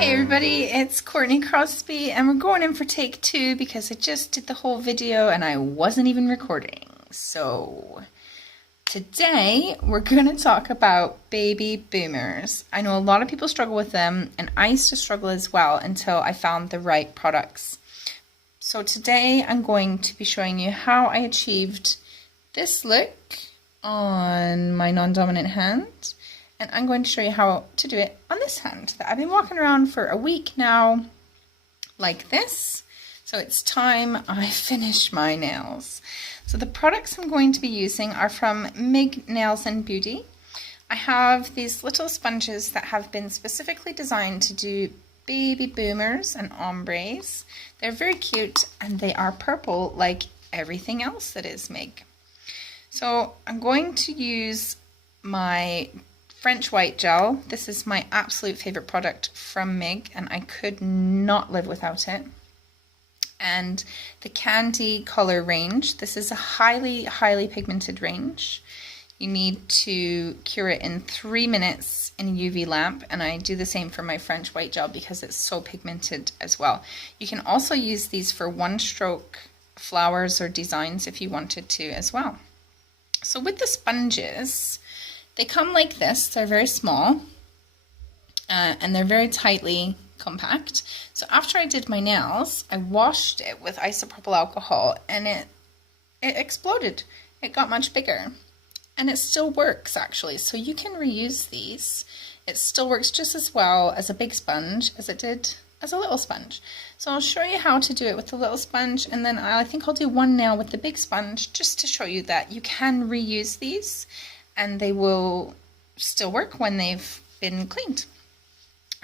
Hey everybody, it's Courtney Crosbie and we're going in for take 2 because I just did the whole video and I wasn't even recording. So today we're going to talk about baby boomers. I know a lot of people struggle with them and I used to struggle as well until I found the right products. So today I'm going to be showing you how I achieved this look on my non-dominant hand. And I'm going to show you how to do it on this hand that I've been walking around for a week now like this. So it's time I finish my nails. So the products I'm going to be using are from Mig Nails and Beauty. I have these little sponges that have been specifically designed to do baby boomers and ombres. They're very cute and they are purple like everything else that is Mig. So I'm going to use my French white gel. This is my absolute favorite product from Mig and I could not live without it. And the candy color range. This is a highly pigmented range. You need to cure it in 3 minutes in a UV lamp, and I do the same for my French white gel because it's so pigmented as well. You can also use these for one stroke flowers or designs if you wanted to as well. So with the sponges, they come like this. They're very small and they're very tightly compact. So after I did my nails, I washed it with isopropyl alcohol and it exploded. It got much bigger and it still works actually. So you can reuse these. It still works just as well as a big sponge as it did as a little sponge. So I'll show you how to do it with the little sponge, and then I think I'll do one nail with the big sponge just to show you that you can reuse these and they will still work when they've been cleaned.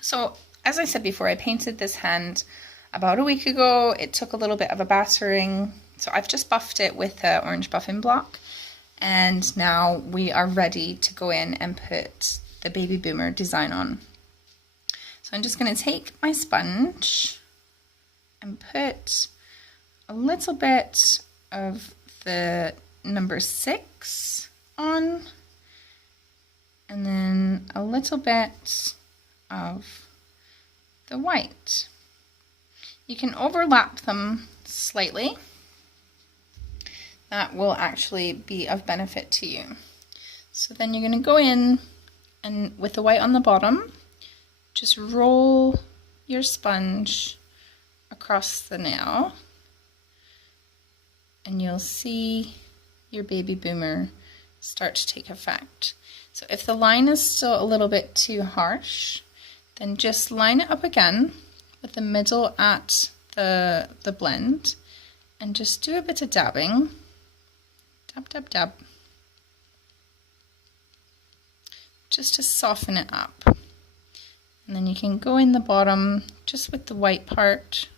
So as I said before, I painted this hand about a week ago. It took a little bit of a battering, so I've just buffed it with an orange buffing block, and now we are ready to go in and put the baby boomer design on. So I'm just going to take my sponge and put a little bit of the number 6 on, and then a little bit of the white. You can overlap them slightly. That will actually be of benefit to you. So then you're going to go in and with the white on the bottom, just roll your sponge across the nail and you'll see your baby boomer start to take effect. So if the line is still a little bit too harsh, then just line it up again with the middle at the blend and just do a bit of dabbing. Dab, dab, dab. Just to soften it up. And then you can go in the bottom just with the white part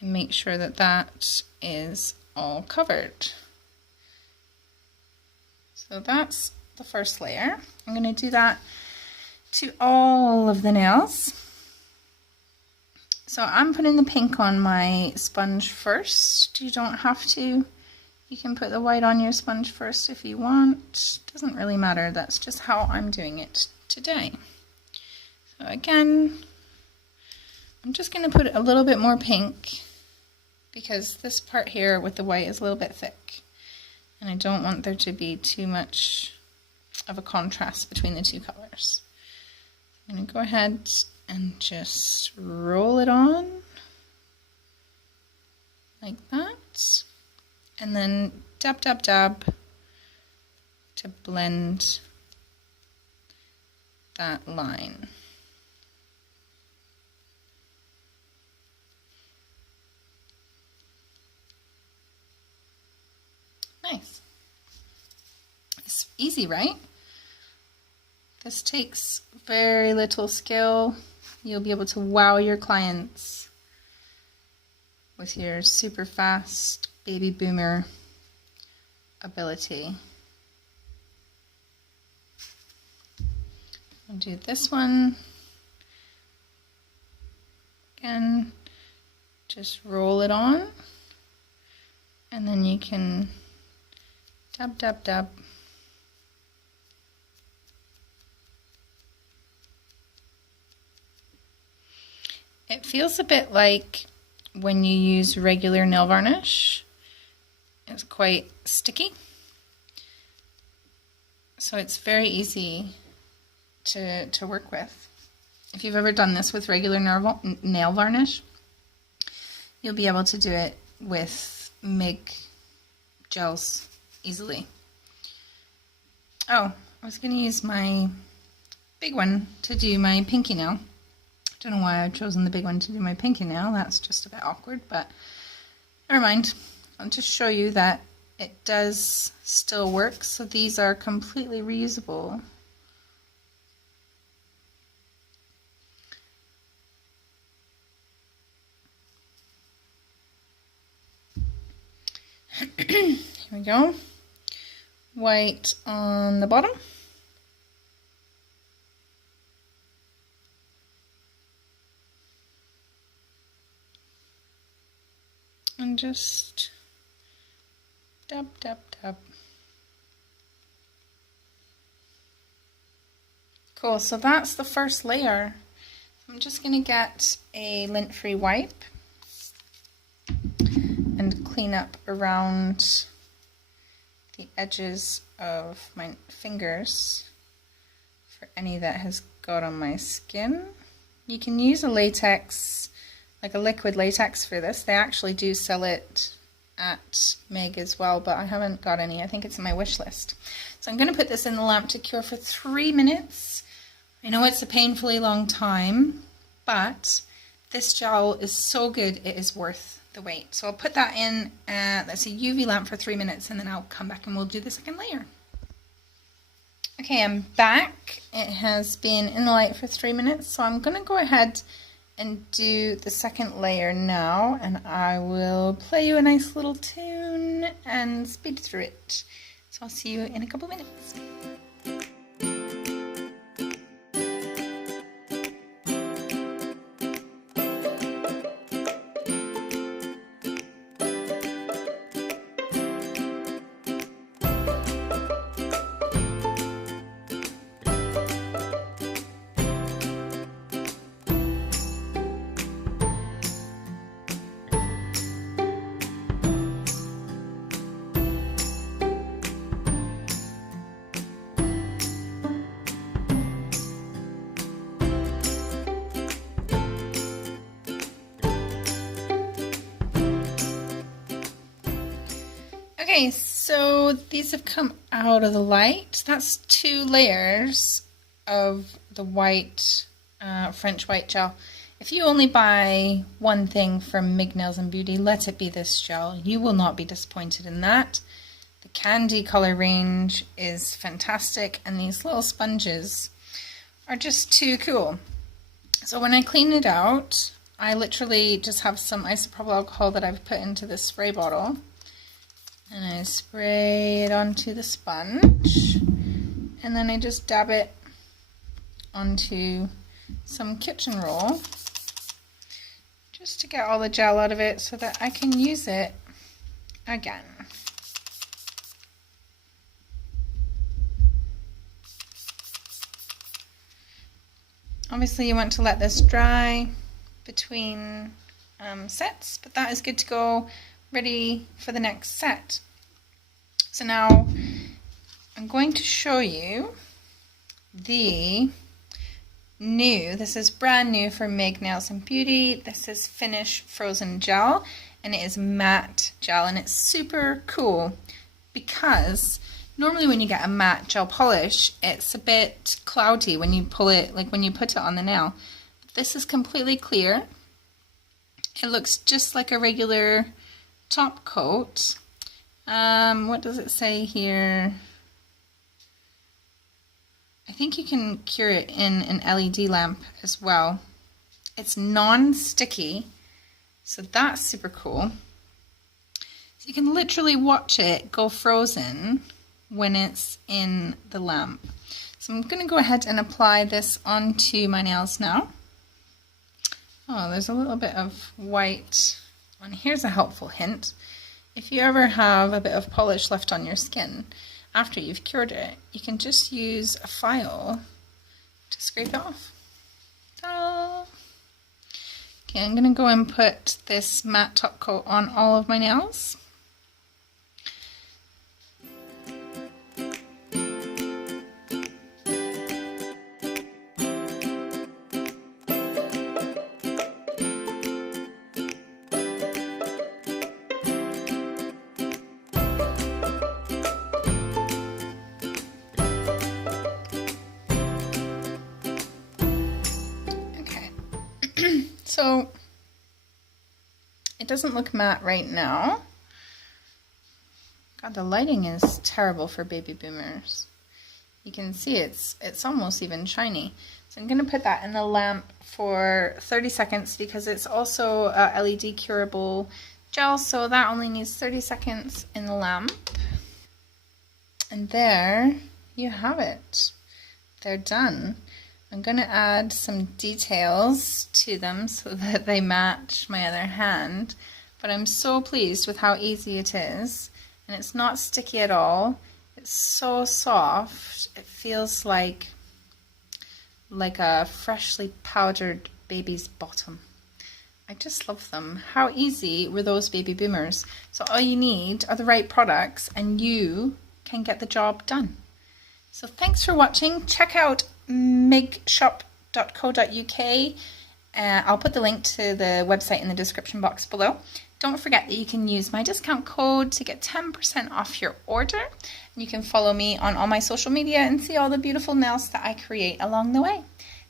and make sure that that is all covered. So that's the first layer. I'm going to do that to all of the nails. So I'm putting the pink on my sponge first. You don't have to. You can put the white on your sponge first if you want. Doesn't really matter. That's just how I'm doing it today. So again, I'm just going to put a little bit more pink because this part here with the white is a little bit thick and I don't want there to be too much of a contrast between the two colors. I'm going to go ahead and just roll it on like that, and then dab, dab, dab to blend that line. Nice. It's easy, right? This takes very little skill. You'll be able to wow your clients with your super fast baby boomer ability. I'll do this one. Again, just roll it on, and then you can dab, dab, dab. It feels a bit like when you use regular nail varnish. It's quite sticky. So it's very easy to work with. If you've ever done this with regular nail varnish, you'll be able to do it with MIG gels easily. Oh, I was going to use my big one to do my pinky nail. Don't know why I've chosen the big one to do my pinky nail. That's just a bit awkward, but never mind. I'll just show you that it does still work. So these are completely reusable. Here we go. White on the bottom. And just dab, dab, dab. Cool, so that's the first layer. I'm just going to get a lint-free wipe and clean up around the edges of my fingers for any that has got on my skin. You can use a latex, like a liquid latex for this. They actually do sell it at MIG as well, but I haven't got any. I think it's in my wish list. So I'm going to put this in the lamp to cure for 3 minutes. I know it's a painfully long time, but this gel is so good it is worth the wait. So I'll put that in, that's a UV lamp for 3 minutes, and then I'll come back and we'll do the second layer. Okay, I'm back. It has been in the light for 3 minutes, so I'm going to go ahead and do the second layer now, and I will play you a nice little tune and speed through it. So I'll see you in a couple minutes. Okay, so these have come out of the light. That's 2 layers of the white, French white gel. If you only buy one thing from MIG Nails and Beauty, let it be this gel. You will not be disappointed in that. The candy color range is fantastic, and these little sponges are just too cool. So when I clean it out, I literally just have some isopropyl alcohol that I've put into this spray bottle. And I spray it onto the sponge, and then I just dab it onto some kitchen roll just to get all the gel out of it so that I can use it again. Obviously you want to let this dry between sets, but that is good to go, ready for the next set. So now I'm going to show you the new, this is brand new for MIG Nails and Beauty. This is Finish Frozen Gel, and it is matte gel, and it's super cool because normally when you get a matte gel polish, it's a bit cloudy when you pull it, like when you put it on the nail. This is completely clear. It looks just like a regular top coat. What does it say here? I think you can cure it in an LED lamp as well. It's non-sticky, so that's super cool. So you can literally watch it go frozen when it's in the lamp. So I'm going to go ahead and apply this onto my nails now. Oh, there's a little bit of white on. Here's a helpful hint. If you ever have a bit of polish left on your skin after you've cured it, you can just use a file to scrape it off. Ta-da! Okay, I'm going to go and put this matte top coat on all of my nails. So it doesn't look matte right now. God, the lighting is terrible for baby boomers. You can see it's almost even shiny. So I'm going to put that in the lamp for 30 seconds because it's also a LED curable gel, so that only needs 30 seconds in the lamp. And there you have it. They're done. I'm going to add some details to them so that they match my other hand, but I'm so pleased with how easy it is, and it's not sticky at all. It's so soft. It feels like a freshly powdered baby's bottom. I just love them. How easy were those baby boomers? So all you need are the right products and you can get the job done. So thanks for watching. Check out megshop.co.uk. I'll put the link to the website in the description box below. Don't forget that you can use my discount code to get 10% off your order. And you can follow me on all my social media and see all the beautiful nails that I create along the way.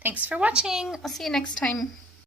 Thanks for watching. I'll see you next time.